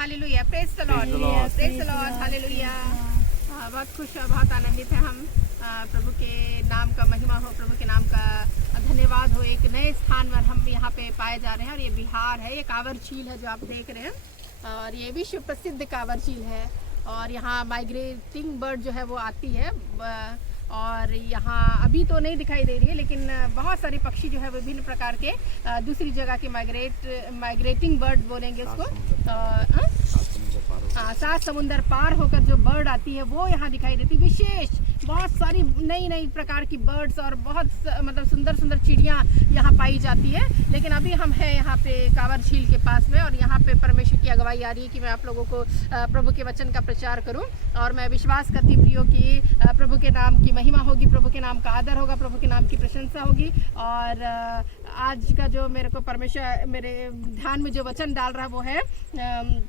Hallelujah, praise the Lord, praise the Lord, hallelujah. बहुत खुश और बहुत आनंदित है हम। प्रभु के नाम का महिमा हो, प्रभु के नाम का धन्यवाद हो। एक नए स्थान पर हम यहाँ पे पाए जा रहे हैं और ये बिहार है, ये कांवर झील है जो आप देख रहे हैं और ये विश्व प्रसिद्ध कांवर झील है। और यहाँ माइग्रेटिंग बर्ड जो है वो आती है और यहाँ अभी तो नहीं दिखाई दे रही है, लेकिन बहुत सारे पक्षी जो है विभिन्न प्रकार के दूसरी जगह के माइग्रेटिंग बर्ड बोलेंगे उसको। सात समुंदर पार होकर जो बर्ड आती है वो यहाँ दिखाई देती है। विशेष बहुत सारी नई नई प्रकार की बर्ड्स और बहुत मतलब सुंदर सुंदर चिड़ियाँ यहाँ पाई जाती है। लेकिन अभी हम हैं यहाँ पे कांवर झील के पास में और यहाँ पे परमेश्वर की अगुवाई आ रही है कि मैं आप लोगों को प्रभु के वचन का प्रचार करूँ। और मैं विश्वास करती प्रियो कि प्रभु के नाम की महिमा होगी, प्रभु के नाम का आदर होगा, प्रभु के नाम की प्रशंसा होगी। और आज का जो मेरे को परमेश्वर मेरे ध्यान में जो वचन डाल रहा है वो है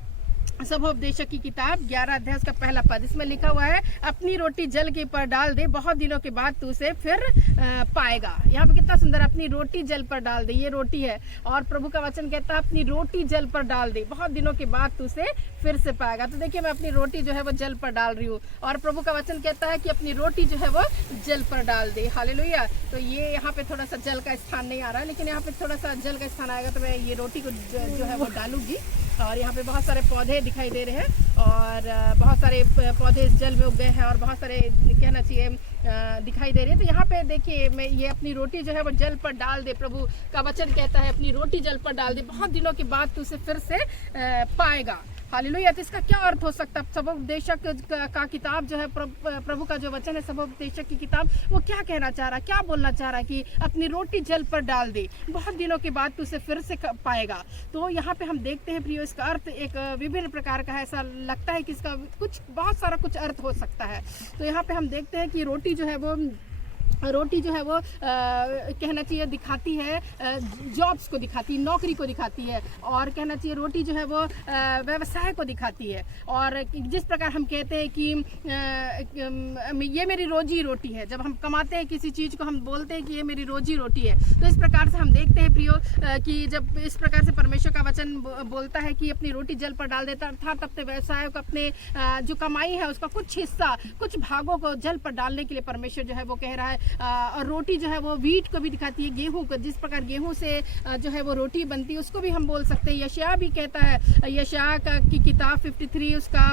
सबोपदेशक की किताब 11 अध्याय का पहला पद। इसमें लिखा हुआ है, अपनी रोटी जल के ऊपर डाल दे, बहुत दिनों के बाद तू उसे फिर पाएगा। यहाँ पे कितना सुंदर, अपनी रोटी जल पर डाल दे, ये रोटी है और प्रभु का वचन कहता है अपनी रोटी जल पर डाल दे, बहुत दिनों के बाद तू उसे फिर से पाएगा। तो देखिए मैं अपनी रोटी जो है वो जल पर डाल रही हूँ और प्रभु का वचन कहता है कि अपनी रोटी जो है वो जल पर डाल दे। हालेलुया। तो ये यहाँ पे थोड़ा सा जल का स्थान नहीं आ रहा है, लेकिन यहाँ पे थोड़ा सा जल का स्थान आएगा तो मैं ये रोटी को जो है वो डालूंगी। और यहाँ पे बहुत सारे पौधे दिखाई दे रहे हैं और बहुत सारे पौधे जल में उग गए हैं और बहुत सारे कहना चाहिए दिखाई दे रहे हैं। तो यहाँ पे देखिए मैं ये अपनी रोटी जो है वो जल पर डाल दे, प्रभु का वचन कहता है अपनी रोटी जल पर डाल दे, बहुत दिनों के बाद तू उसे फिर से पाएगा। हालेलुया। तो इसका क्या अर्थ हो सकता है? सबोपदेशक का किताब जो है प्रभु का जो वचन है सबोपदेशक की किताब, वो क्या कहना चाह रहा है, क्या बोलना चाह रहा है कि अपनी रोटी जल पर डाल दे, बहुत दिनों के बाद तू उसे फिर से पाएगा। तो यहाँ पे हम देखते हैं प्रियो इसका अर्थ एक विभिन्न प्रकार का है। ऐसा लगता है कि इसका कुछ बहुत सारा कुछ अर्थ हो सकता है। तो यहाँ पे हम देखते हैं कि रोटी जो है वो कहना चाहिए दिखाती है जॉब्स को दिखाती है, नौकरी को दिखाती है। और कहना चाहिए रोटी जो है वो व्यवसाय को दिखाती है। और जिस प्रकार हम कहते हैं कि ये मेरी रोजी रोटी है, जब हम कमाते हैं किसी चीज़ को हम बोलते हैं कि ये मेरी रोजी रोटी है। तो इस प्रकार से हम देखते हैं प्रियो कि जब इस प्रकार से परमेश्वर का वचन बोलता है कि अपनी रोटी जल पर डाल देता, अर्थात अपने व्यवसाय को, अपने जो कमाई है उसका कुछ हिस्सा, कुछ भागों को जल पर डालने के लिए परमेश्वर जो है वो कह रहा है। और रोटी जो है वो वीट को भी दिखाती है, गेहूं को, जिस प्रकार गेहूं से जो है वो रोटी बनती है उसको भी हम बोल सकते हैं। यशायाह भी कहता है, यशायाह की किताब 53 उसका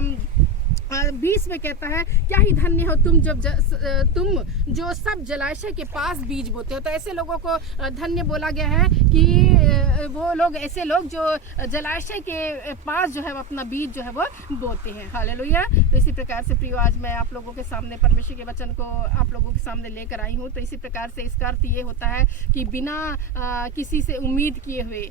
20 में कहता है, क्या ही धन्य हो तुम जो सब जलाशय के पास बीज बोते हो। तो ऐसे लोगों को धन्य बोला गया है कि वो लोग, ऐसे लोग जो जलाशय के पास जो है वो अपना बीज जो है वो बोते हैं। हालेलुया। तो इसी प्रकार से प्रियो आज मैं आप लोगों के सामने परमेश्वर के वचन को आप लोगों के सामने लेकर आई हूँ। तो इसी प्रकार से इसका अर्थ ये होता है कि बिना किसी से उम्मीद किए हुए,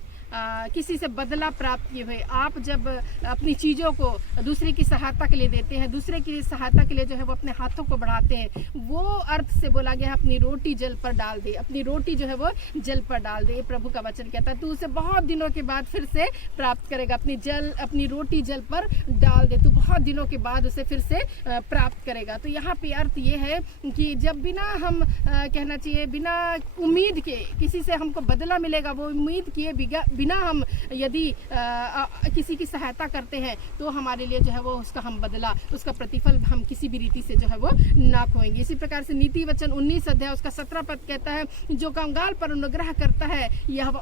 किसी से बदला प्राप्त किए हुए, आप जब अपनी चीज़ों को दूसरे की सहायता के लिए देते हैं, दूसरे की सहायता के लिए जो है वो अपने हाथों को बढ़ाते हैं, वो अर्थ से बोला गया है अपनी रोटी जल पर डाल दे, अपनी रोटी जो है वो जल पर डाल दे। प्रभु का वचन कहता है तू उसे बहुत दिनों के बाद फिर से प्राप्त करेगा। अपनी रोटी जल पर डाल दे, तू बहुत दिनों के बाद उसे फिर से प्राप्त करेगा। तो यहाँ पे अर्थ ये है कि जब बिना हम कहना चाहिए बिना उम्मीद के किसी से हमको बदला मिलेगा, वो उम्मीद किए बिना हम यदि किसी की सहायता करते हैं तो हमारे लिए जो है वो उसका हम बदला, उसका प्रतिफल हम किसी भी रीति से जो है वो ना खोएंगे। इसी प्रकार से नीति वचन 19 अध्याय उसका 17 पद कहता है, जो कंगाल पर अनुग्रह करता है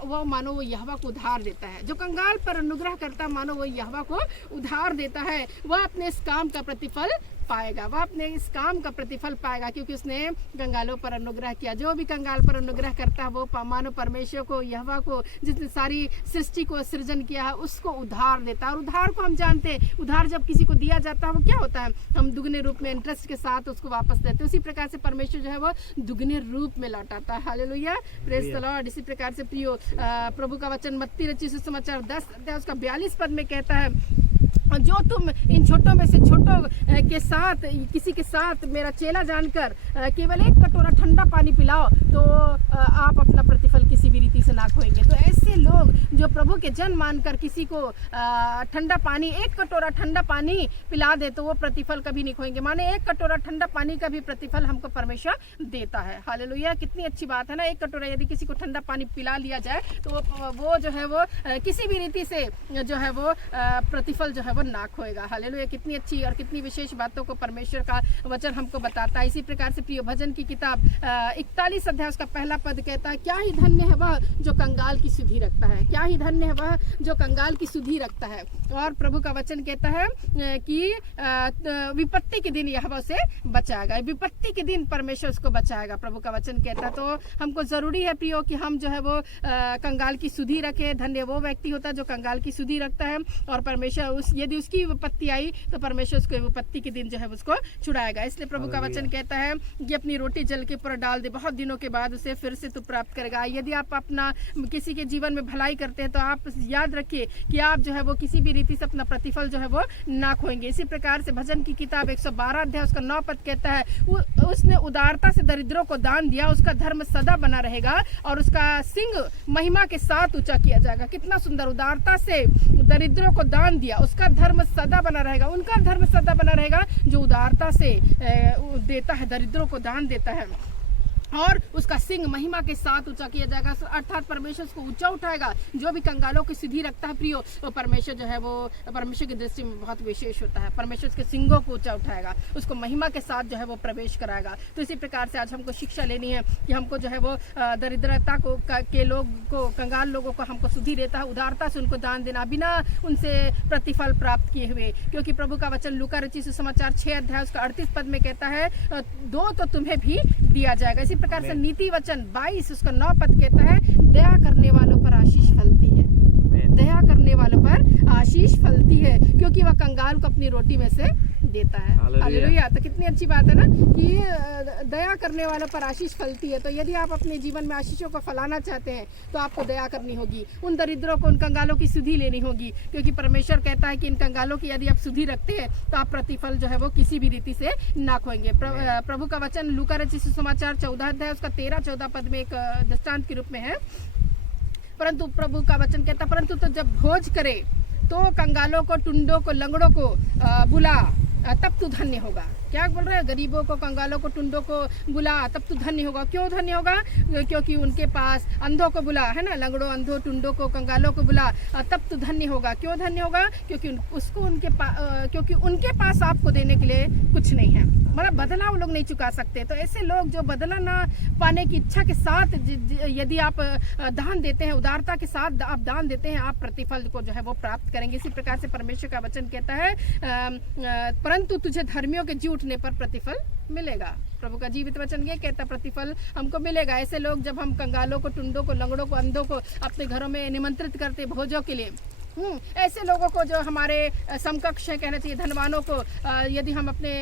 वो मानो वो यहोवा को उधार देता है। जो कंगाल पर अनुग्रह करता है मानो वो यहोवा को उधार देता है, वह अपने इस काम का प्रतिफल पाएगा, वह अपने इस काम का प्रतिफल पाएगा, क्योंकि उसने कंगालों पर अनुग्रह किया। जो भी कंगाल पर अनुग्रह करता है वो मानो परमेश्वर को, यहोवा को, जिसने सारी सृष्टि को सृजन किया है, उसको उधार देता है। और उधार को हम जानते हैं, उधार जब किसी को दिया जाता है वो क्या होता है, हम दुगने रूप में इंटरेस्ट के साथ उसको वापस देते हैं। उसी प्रकार से परमेश्वर जो है वो दुगने रूप में लौटाता है। Hallelujah, praise the Lord. इसी प्रकार से प्रियो प्रभु का वचन मत्ती रचित सुसमाचार 10 अध्याय उसका 42 पद में कहता है, जो तुम इन छोटों में से छोटों के साथ किसी के साथ मेरा चेला जानकर केवल एक कटोरा ठंडा पानी पिलाओ तो आप अपना प्रतिफल किसी भी रीति से ना खोएंगे। तो ऐसे लोग जो प्रभु के जन मानकर किसी को ठंडा पानी, एक कटोरा ठंडा पानी पिला दे तो वो प्रतिफल कभी नहीं खोएंगे। माने एक कटोरा ठंडा पानी का भी प्रतिफल हमको परमेश्वर देता है। हालेलुया, कितनी अच्छी बात है ना। एक कटोरा यदि किसी को ठंडा पानी पिला लिया जाए तो वो जो है वो किसी भी रीति से जो है वो प्रतिफल जो है वो ना खोएगा। हालेलुया। कितनी अच्छी और कितनी विशेष बातों को परमेश्वर का वचन हमको बताता है। इसी प्रकार से प्रिय भजन की किताब 41 अध्याय उसका पहला पद कहता है, क्या ही धन्य है वह जो कंगाल की सुधि रखता है, क्या ही धन्य है वह जो कंगाल की सुधि रखता है। और प्रभु का वचन कहता है कि विपत्ति के दिन यह उसे बचाएगा, विपत्ति के दिन परमेश्वर उसको बचाएगा, प्रभु का वचन कहता है। तो हमको जरूरी है प्रियो कि हम जो है वो कंगाल की सुधि रखे। धन्य वो व्यक्ति होता है जो कंगाल की सुधि रखता है, और परमेश्वर यदि उसकी विपत्ति आई तो परमेश्वर उसको विपत्ति के दिन जो है उसको छुड़ाएगा। इसलिए प्रभु का वचन कहता है कि अपनी रोटी जल के ऊपर डाल दे, बहुत दिनों के बाद उसे फिर से तू प्राप्त करेगा। यदि आप अपना किसी के जीवन में भलाई करते हैं तो आप याद रखिए कि आप जो है वो किसी भी रीति से अपना प्रतिफल जो है वो ना खोएंगे। इसी प्रकार से भजन की किताब 112 अध्याय उसका 9 पद कहता है, उसने उदारता से दरिद्रों को दान दिया, उसका धर्म सदा बना रहेगा और उसका सिंग महिमा के साथ ऊंचा किया जाएगा। कितना सुंदर, उदारता से दरिद्रों को दान दिया, उसका धर्म सदा बना रहेगा। उनका धर्म सदा बना रहेगा जो उदारता से देता है, दरिद्रों को दान देता है, और उसका सिंह महिमा के साथ ऊंचा किया जाएगा। अर्थात परमेश्वर उसको ऊंचा उठाएगा। जो भी कंगालों की सुधि रखता है प्रियो, तो परमेश्वर जो है वो परमेश्वर की दृष्टि में बहुत विशेष होता है। परमेश्वर उसके सिंगों को ऊंचा उठाएगा, उसको महिमा के साथ जो है वो प्रवेश कराएगा। तो इसी प्रकार से आज हमको शिक्षा लेनी है कि हमको जो है वो दरिद्रता को के लोग को, कंगाल लोगों को हमको सुधि देता है, उदारता से उनको दान देना बिना उनसे प्रतिफल प्राप्त किए हुए। क्योंकि प्रभु का वचन लूका रचित सुसमाचार 6 अध्याय उसका 38 पद में कहता है, दो तो तुम्हें भी दिया जाएगा। इसी प्रकार से नीति वचन 22 उसका 9 पद कहता है, दया करने वालों पर आशीष फलती है, दया करने वालों पर आशीष फलती है, क्योंकि वह कंगाल को अपनी रोटी में से देता है। हालेलुया। तो कितनी अच्छी बात है ना कि दया करने वालों पर आशीष फलती है। तो यदि आप अपने जीवन में आशीषों को फैलाना चाहते हैं तो आपको दया करनी होगी, उन दरिद्रों को, उन कंगालों की सुधि लेनी होगी, क्योंकि परमेश्वर कहता है कि इन कंगालों की यदि आप सुधि रखते हैं तो आप प्रतिफल जो है वो किसी भी रीति से ना खोएंगे। प्रभु का वचन लूका रचित सुसमाचार 14 अध्याय उसका 13-14 पद में एक दृष्टांत के रूप में है। परंतु प्रभु का वचन कहता, परंतु तो जब भोज करे तो कंगालों को, टुंडों को, लंगड़ों को बुला, तब तू धन्य होगा। क्या बोल रहे हैं? गरीबों को, कंगालों को, टुंडों को बुला, तब तू धन्य होगा। क्यों धन्य होगा? क्योंकि उनके पास, अंधों को बुला, है ना, लंगड़ों, अंधों, टुंडों को, कंगालों को बुला, तब तू धन्य होगा। क्यों धन्य होगा? क्योंकि उनके पास आपको देने के लिए कुछ नहीं है, मतलब बदला वो लोग नहीं चुका सकते। तो ऐसे लोग जो बदला ना पाने की इच्छा के साथ यदि आप दान देते हैं, उदारता के साथ आप दान देते हैं, आप प्रतिफल को जो है वो प्राप्त करेंगे। इसी प्रकार से परमेश्वर का वचन कहता है, परंतु तुझे धर्मियों के जी उठने पर प्रतिफल मिलेगा। प्रभु का जीवित वचन ये कहता, प्रतिफल हमको मिलेगा। ऐसे लोग जब हम कंगालों को, टुंडों को, लंगड़ों को, अंधों को अपने घरों में निमंत्रित करते भोजों के लिए, ऐसे लोगों को जो हमारे समकक्ष है, कहना चाहिए धनवानों को, यदि हम अपने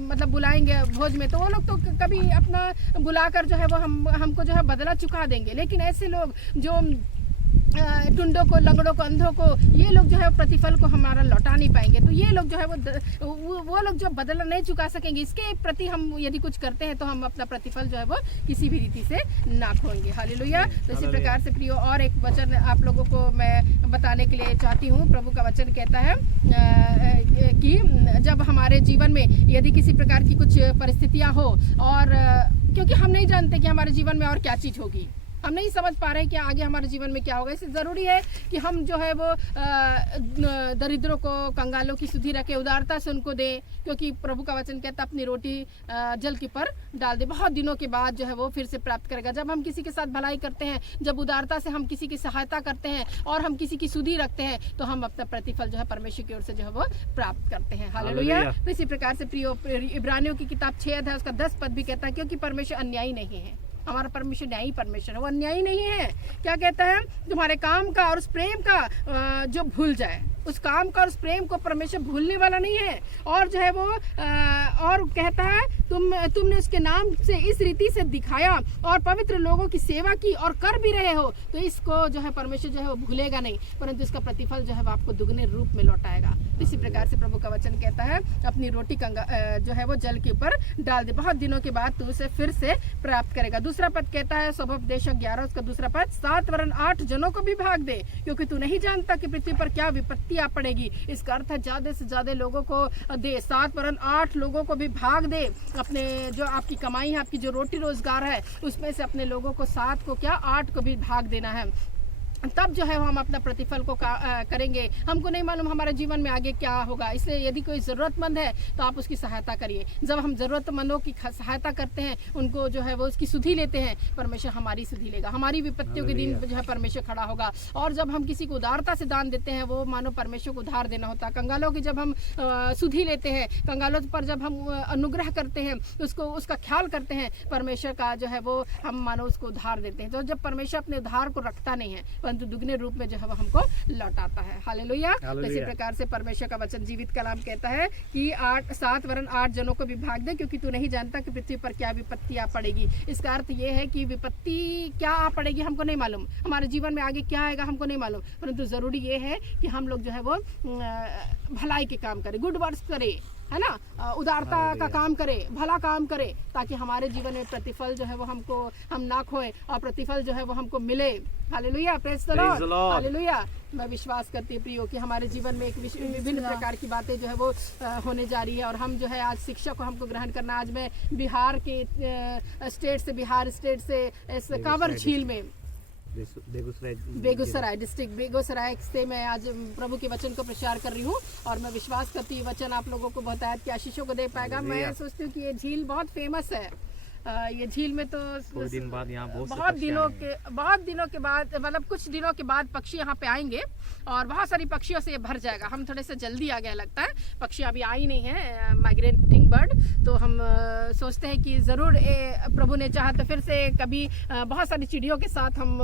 मतलब बुलाएंगे भोज में, तो वो लोग तो कभी अपना बुलाकर जो है वो हमको जो है बदला चुका देंगे। लेकिन ऐसे लोग जो टुंडों को, लंगड़ों को, अंधों को, ये लोग जो है प्रतिफल को हमारा लौटा नहीं पाएंगे। तो ये लोग जो है वो लोग जो बदला नहीं चुका सकेंगे, इसके प्रति हम यदि कुछ करते हैं तो हम अपना प्रतिफल जो है वो किसी भी रीति से ना खोएंगे। हालेलुया। तो इसी प्रकार से प्रियो और एक वचन आप लोगों को मैं बताने के लिए चाहती हूँ। प्रभु का वचन कहता है कि जब हमारे जीवन में यदि किसी प्रकार की कुछ परिस्थितियाँ हो, और क्योंकि हम नहीं जानते कि हमारे जीवन में और क्या चीज़ होगी, हम नहीं समझ पा रहे हैं कि आगे हमारे जीवन में क्या होगा, इसलिए ज़रूरी है कि हम जो है वो दरिद्रों को, कंगालों की सुधि रखें, उदारता से उनको दें। क्योंकि प्रभु का वचन कहता है, अपनी रोटी जल के पर डाल दे, बहुत दिनों के बाद जो है वो फिर से प्राप्त करेगा। जब हम किसी के साथ भलाई करते हैं, जब उदारता से हम किसी की सहायता करते हैं और हम किसी की सुधि रखते हैं, तो हम अपना प्रतिफल जो है परमेश्वर की ओर से जो है वो प्राप्त करते हैं। हालेलुया। तो इसी प्रकार से प्रियो इब्रानियों की किताब 6 अध्याय उसका 10 पद भी कहता है, क्योंकि परमेश्वर अन्यायी नहीं है, हमारा परमेश्वर न्यायी परमेश्वर है, वो अन्यायी नहीं है। क्या कहता है? तुम्हारे काम का और उस प्रेम का जो भूल जाए, उस काम का और उस प्रेम को परमेश्वर भूलने वाला नहीं है। और जो है वो और कहता है, तुमने उसके नाम से इस रीति से दिखाया और पवित्र लोगों की सेवा की और कर भी रहे हो, तो इसको जो है परमेश्वर जो है वो भूलेगा नहीं, परंतु इसका प्रतिफल जो है वो आपको दुगने रूप में लौटाएगा। तो इसी प्रकार से प्रभु का वचन कहता है, अपनी रोटी जो है वो जल के ऊपर डाल दे, बहुत दिनों के बाद तू उसे फिर से प्राप्त करेगा। दूसरा पद कहता है, स्वोपदेशक 11 उसका दूसरा पद, 7 वरन 8 जनों को भी भाग दे, क्योंकि तू नहीं जानता कि पृथ्वी पर क्या विपत्ति आ पड़ेगी। इसका अर्थ है ज्यादा से ज्यादा लोगों को दे, 7 वरन 8 लोगों को भी भाग दे। अपने जो आपकी कमाई है, आपकी जो रोटी रोजगार है, उसमें से अपने लोगों को 7 को क्या 8 को भी भाग देना है। तब जो है हम अपना प्रतिफल को करेंगे। हमको नहीं मालूम हमारे जीवन में आगे क्या होगा, इसलिए यदि कोई ज़रूरतमंद है तो आप उसकी सहायता करिए। जब हम ज़रूरतमंदों की सहायता करते हैं, उनको जो है वो उसकी सुधि लेते हैं, परमेश्वर हमारी सुधि लेगा, हमारी विपत्तियों के दिन जो है परमेश्वर खड़ा होगा। और जब हम किसी को उदारता से दान देते हैं, वो मानो परमेश्वर को उधार देना होता है। कंगालों की जब हम सुधि लेते हैं, कंगालों पर जब हम अनुग्रह करते हैं, उसका ख्याल करते हैं, परमेश्वर का जो है वो हम मानो उसको उधार देते हैं। तो जब परमेश्वर अपने उधार को रखता नहीं है, परंतु दुगने रूप में जो है वो हमको लौटाता है। हालेलुया। इसी प्रकार से परमेश्वर का वचन जीवित कलाम कहता है कि 7 वरन 8 जनों को विभाग दे, क्योंकि तू नहीं जानता कि पृथ्वी पर क्या विपत्ति आ पड़ेगी। इसका अर्थ ये है कि विपत्ति क्या आ पड़ेगी हमको नहीं मालूम, हमारे जीवन में आगे क्या आएगा हमको नहीं मालूम, परंतु जरूरी ये है कि हम लोग जो है वो भलाई के काम करें, गुड वर्क्स करें, है ना, उदारता का काम करे, भला काम करे, ताकि हमारे जीवन में प्रतिफल जो है वो हम ना खोए और प्रतिफल जो है वो हमको मिले। Hallelujah, praise the Lord, hallelujah. मैं विश्वास करती हूँ प्रियो कि हमारे जीवन में एक विभिन्न प्रकार की बातें जो है वो होने जा रही है। और हम जो है आज शिक्षा को हमको ग्रहण करना। आज मैं बिहार के बिहार स्टेट से इस कांवर झील में बेगूसराय डिस्ट्रिक्ट बेगूसराय से मैं आज प्रभु के वचन को प्रचार कर रही हूँ। और मैं विश्वास करती हूँ वचन आप लोगों को बहुत आयत की आशीषों को दे पाएगा। मैं सोचती हूँ कि ये झील बहुत फेमस है। ये झील में तो कुछ दिन बाद यहाँ बहुत दिनों के बाद, मतलब कुछ दिनों के बाद पक्षी यहाँ पे आएंगे और बहुत सारी पक्षियों से ये भर जाएगा। हम थोड़े से जल्दी आ गया लगता है, पक्षी अभी आई नहीं है, माइग्रेटिंग बर्ड। तो हम सोचते हैं कि ज़रूर प्रभु ने चाहा तो फिर से कभी बहुत सारी चिड़ियों के साथ हम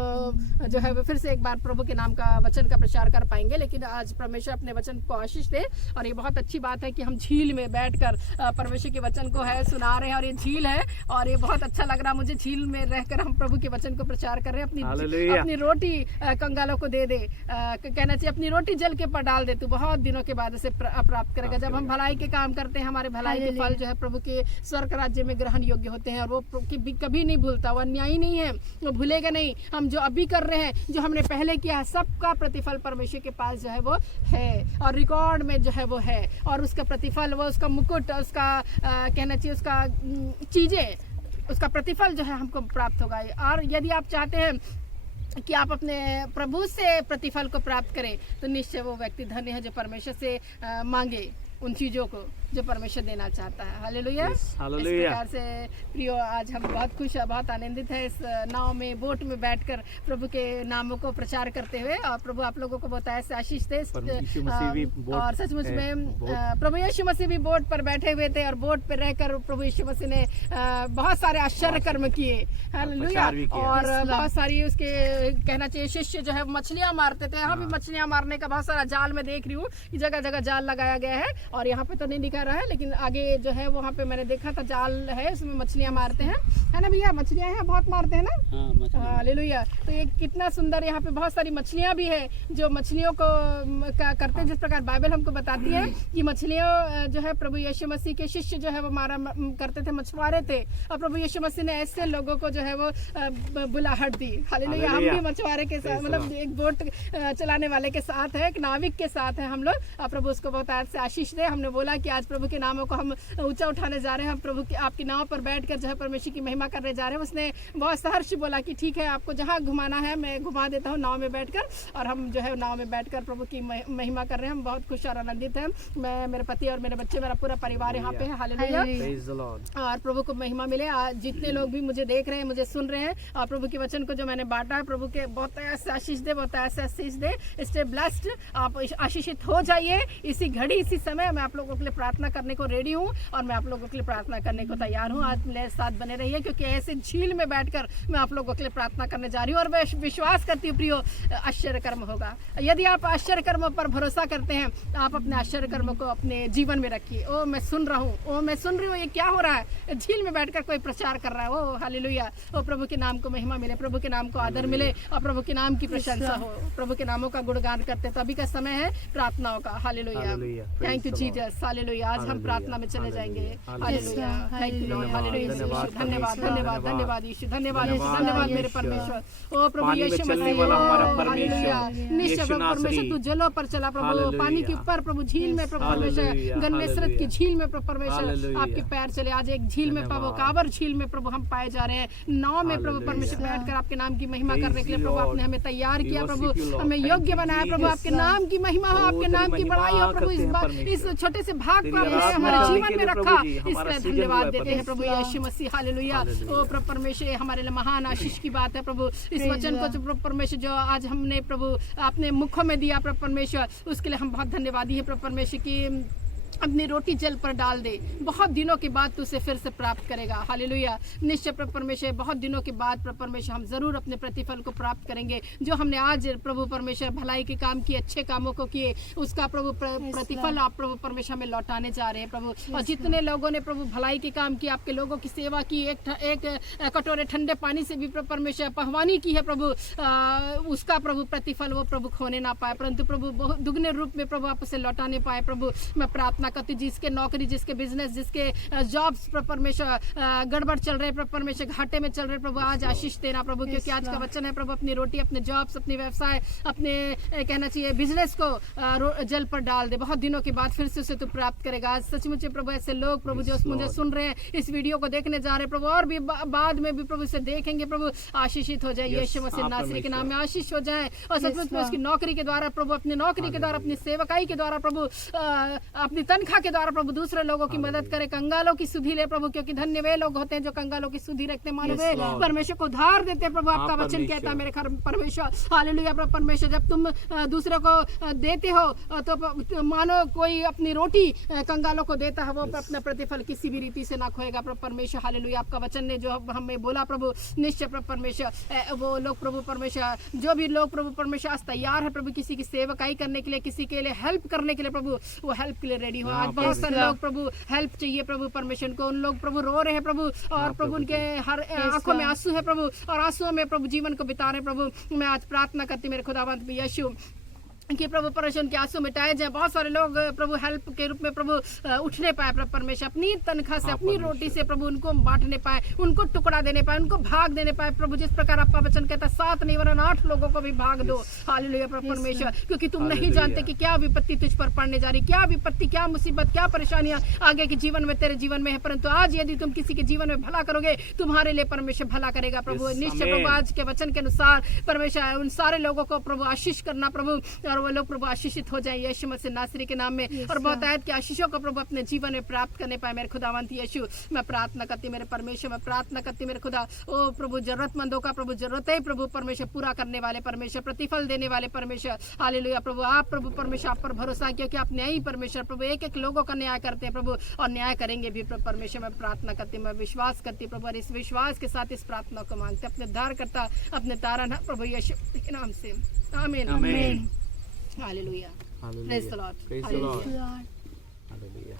जो है फिर से एक बार प्रभु के नाम का वचन का प्रचार कर पाएंगे। लेकिन आज परमेश्वर अपने वचन को आशीष दे। और ये बहुत अच्छी बात है कि हम झील में बैठकर परमेश्वर के वचन को है सुना रहे हैं। और ये झील है और ये बहुत अच्छा लग रहा मुझे, झील में रहकर हम प्रभु के वचन को प्रचार कर रहे हैं। अपनी रोटी कंगालों को दे दे, कहना चाहिए अपनी रोटी जल के पर डाल दे, तू बहुत दिनों के बाद इसे प्राप्त करेगा। जब हम भलाई के काम करते हैं, हमारे भलाई के फल जो है प्रभु के स्वर्ग राज्य में ग्रहण योग्य होते हैं। और वो कभी नहीं भूलता, वो अन्यायी नहीं है, वो भूलेगा नहीं। हम जो अभी कर रहे हैं, जो हमने पहले किया है, सबका प्रतिफल परमेश्वर के पास जो है वो है और रिकॉर्ड में जो है वो है। और उसका प्रतिफल, वो उसका मुकुट, उसका कहना चाहिए उसका चीजें, उसका प्रतिफल जो है हमको प्राप्त होगा। और यदि आप चाहते हैं कि आप अपने प्रभु से प्रतिफल को प्राप्त करें, तो निश्चय वो व्यक्ति धन्य है जो परमेश्वर से मांगे उन चीज़ों को जो परमेश्वर देना चाहता है। हालेलुया। इस प्रकार से प्रियो आज हम बहुत खुश और बहुत आनंदित हैं इस नाव में, बोट में बैठकर प्रभु के नामों को प्रचार करते हुए। और प्रभु आप लोगों को बताया से आशीष दे। और सचमुच में प्रभु यीशु मसीह भी बोट पर बैठे हुए थे और बोट पर रहकर प्रभु यीशु मसीह ने बहुत सारे आश्चर्य कर्म किए। हालेलुया। और बहुत सारी उसके कहना चाहिए शिष्य जो है मछलियां मारते थे। यहाँ भी मछलियां मारने का बहुत सारा जाल मैं देख रही हूँ कि जगह जगह जाल लगाया गया है। और यहाँ पे तो नहीं दिखा रहा है, लेकिन आगे जो है वहाँ पे मैंने देखा था जाल है, उसमें मछलियाँ मारते हैं, है ना भैया, मछलियाँ हैं बहुत मारते हैं ना। हालेलुया। तो ये कितना सुंदर, यहाँ पे बहुत सारी मछलियाँ भी है जो मछलियों को करते हैं। जिस प्रकार बाइबल हमको बताती है कि मछलियाँ जो है प्रभु यीशु मसीह के शिष्य जो है वो मारा करते थे, मछुआरे थे। और प्रभु यीशु मसीह ने ऐसे लोगों को जो है वो बुलाहट दी। हालेलुया। हम भी मछुआरे के साथ, मतलब एक बोट चलाने वाले के साथ है, एक नाविक के साथ है हम लोग। प्रभु उसको बहुत आज से आशीष दे। हमने बोला कि आज प्रभु के नामों को हम ऊंचा उठाने जा रहे हैं, हम प्रभु की आपकी नाव पर बैठकर जो है परमेश्वर की महिमा करने जा रहे हैं। उसने बहुत सहर्ष बोला कि ठीक है, आपको जहां घुमाना है मैं घुमा देता हूं नाव में बैठकर। और हम जो है नाव में बैठकर प्रभु की महिमा कर रहे हैं। हम बहुत खुश और आनंदित हैं। मैं, मेरे पति और मेरे बच्चे, मेरा पूरा परिवार यहाँ पे है। हालेलुया। और प्रभु को महिमा मिले। आज जितने लोग भी मुझे देख रहे हैं, मुझे सुन रहे हैं, और प्रभु के वचन को जो मैंने बांटा है, प्रभु के बहुत ऐसे आशीष दे, बहुत ऐसे आशीष दे। स्टे ब्लेस्ड, आप आशीषित हो जाइए। इसी घड़ी इसी समय मैं आप लोगों के लिए प्रार्थना करने को रेडी हूँ और मैं आप लोगों के लिए प्रार्थना करने को तैयार हूँ। आज मेरे साथ बने रहिए, क्योंकि ऐसे झील में बैठकर मैं आप लोगों के लिए प्रार्थना करने जा रही हूँ। और मैं विश्वास करती हूँ प्रियो, आश्चर्य कर्म होगा। यदि आप आश्चर्य कर्म पर भरोसा करते हैं, तो आप अपने आश्चर्य कर्म को अपने जीवन में रखिए। ओ मैं सुन रहा हूँ, ओ मैं सुन रही हूँ, ये क्या हो रहा है, झील में बैठकर कोई प्रचार कर रहा है। ओ हालेलुया। ओ प्रभु के नाम को महिमा मिले, प्रभु के नाम को आदर मिले और प्रभु के नाम की प्रशंसा हो। प्रभु के नामों का गुणगान करते, तो अभी का समय है प्रार्थनाओं का। Hallelujah. Thank you Jesus hallelujah. आज हम प्रार्थना में चले जाएंगे। Hallelujah, thank you Lord, hallelujah. धन्यवाद धन्यवाद धन्यवाद यीशु, धन्यवाद यीशु, धन्यवाद मेरे परमेश्वर। ओ प्रभु यीशु मसीह, हालेलुया। निश्चय प्रभु परमेश्वर तू जलों पर चला प्रभु, पानी के ऊपर प्रभु, झील में प्रभु परमेश्वर, गन्नेसरत की झील में प्रभु परमेश्वर आपके पैर चले। आज एक झील में प्रभु, कावर झील में प्रभु हम पाए जा रहे हैं। नाव में प्रभु परमेश्वर बैठकर आपके नाम की महिमा करने के लिए प्रभु आपने हमें तैयार किया प्रभु, हमें योग्य बनाया प्रभु। आपके नाम की महिमा हो, आपके नाम की बड़ाई हो प्रभु। इस छोटे से भाग को आपने हमारे जीवन में रखा, इसलिए धन्यवाद देते हैं प्रभु यीशु मसीह, हालेलुया। ओ प्रभु परमेश्वर, हमारे लिए महान आशीष की बात है प्रभु। इस वचन को जो प्रभु परमेश्वर जो आज हमने प्रभु अपने मुखों में दिया प्रभु परमेश्वर, उसके लिए हम बहुत धन्यवादी है प्रभु परमेश्वर की। अपनी रोटी जल पर डाल दे, बहुत दिनों के बाद तू उसे फिर से प्राप्त करेगा। हालेलुया। निश्चय प्रभु परमेश्वर, बहुत दिनों के बाद प्रभु परमेश्वर हम जरूर अपने प्रतिफल को प्राप्त करेंगे। जो हमने आज प्रभु परमेश्वर भलाई के काम किए, अच्छे कामों को किए, उसका प्रभु प्रतिफल आप प्रभु परमेश्वर हमें लौटाने जा रहे हैं प्रभु। और जितने लोगों ने प्रभु भलाई के काम किए, आपके लोगों की सेवा की, एक कटोरे ठंडे पानी से भी प्रभु परमेश्वर पहवानी की है प्रभु, उसका प्रभु प्रतिफल वो प्रभु खोने ना पाए, परंतु प्रभु बहुत दुगने रूप में प्रभु आप उसे लौटाने पाए प्रभु। मैं प्रार्थना करती, जिसके नौकरी, जिसके बिजनेस, जिसके जॉब्स परमेश्वर गड़बड़ चल रहे प्रभु परमेश्वर, घाटे में चल रहे प्रभु, आज आशीष देना प्रभु, क्योंकि आज का वचन है प्रभु, अपनी रोटी, अपने जॉब्स, अपने व्यवसाय, अपने कहना चाहिए बिजनेस को जल पर डाल दे। बहुत दिनों के बाद फिर से उसे तू प्राप्त करेगा। आज सचमुच प्रभु ऐसे लोग प्रभु जो मुझे सुन रहे हैं, इस वीडियो को देखने जा रहे प्रभु, और भी बाद में भी प्रभु इसे देखेंगे प्रभु, आशीषित हो जाए यीशु मसीह नासरी के नाम में, आशीष हो जाए। और सचमुच में उसकी नौकरी के द्वारा प्रभु, अपनी नौकरी के द्वारा, अपनी सेवकाई के द्वारा प्रभु, अपनी तनख्वाह के द्वारा प्रभु दूसरे लोगों की मदद करे, कंगालों की सुधि ले प्रभु, क्योंकि धन्य वे लोग होते हैं जो कंगालों की सुधि रखते, मानो वे परमेश्वर को उधार देते हैं प्रभु। आपका वचन कहता है मेरे घर परमेश्वर, हालेलुया प्रभु परमेश्वर, जब तुम दूसरे को देते हो तो मानो कोई अपनी रोटी कंगालों को देता है, वो अपना प्रतिफल किसी भी रीति से ना खोएगा प्रभु परमेश्वर, हालेलुया। आपका वचन ने जो हमें बोला प्रभु, निश्चय प्रभु परमेश्वर वो लोग प्रभु परमेश्वर, जो भी लोग प्रभु परमेश्वर आज तैयार है प्रभु किसी की सेवकाई करने के लिए, किसी के लिए हेल्प करने के लिए प्रभु, वो हेल्प के लिए रेडी हो। आज बहुत सारे लोग प्रभु हेल्प चाहिए प्रभु परमेश्वर को, उन लोग प्रभु रो रहे हैं प्रभु, और प्रभु उनके हर आंखों में आंसू है प्रभु, और आंसुओं में प्रभु जीवन को बिता रहे प्रभु। मैं आज प्रार्थना करती मेरे खुदावंत यीशु कि प्रभु परमेश्वर के आंसू मिटाए जाए। बहुत सारे लोग प्रभु हेल्प के रूप में प्रभु उठने पाए प्रभु परमेश्वर, अपनी तनख्वाह से, अपनी रोटी से प्रभु उनको बांटने पाए, उनको टुकड़ा देने पाए, उनको भाग देने पाए प्रभु। जिस प्रकार आपका वचन कहता है 7 नहीं वरन 8 लोगों को भी भाग दो, हालेलुया प्रभु परमेश्वर, क्योंकि तुम नहीं जानते कि क्या विपत्ति तुझ पर पड़ने जा रही, क्या विपत्ति, क्या मुसीबत, क्या परेशानियां आगे के जीवन में तेरे जीवन में है, परंतु आज यदि तुम किसी के जीवन में भला करोगे, तुम्हारे लिए परमेश्वर भला करेगा प्रभु। निश्चय प्रभु आज के वचन के अनुसार परमेश्वर उन सारे लोगों को प्रभु आशीष करना प्रभु, और वो लोग प्रभु आशीष हो जाए यीशु मसीह नासरी के नाम में, और बहुत आयत के आशीषों को प्रभु अपने जीवन में प्राप्त करने पाए मेरे खुदावंत यीशु। मैं प्रार्थना करती मेरे परमेश्वर, मैं प्रार्थना करती मेरे खुदा, ओ प्रभु जरूरतमंदों का प्रभु जरूरतें प्रभु परमेश्वर पूरा करने वाले परमेश्वर, प्रतिफल देने वाले परमेश्वर, हालेलुया प्रभु। आप प्रभु परमेश्वर आप पर भरोसा किया कि आप न्यायी परमेश्वर प्रभु, एक एक लोगों का न्याय करते हैं प्रभु, और न्याय करेंगे भी प्रभु परमेश्वर। मैं प्रार्थना करती, मैं विश्वास करती प्रभु, और इस विश्वास के साथ इस प्रार्थना को मांगते अपने उद्धारकर्ता, अपने तारन प्रभु यीशु के नाम से, आमीन आमीन, hallelujah, praise the Lord, Praise the Lord. Hallelujah.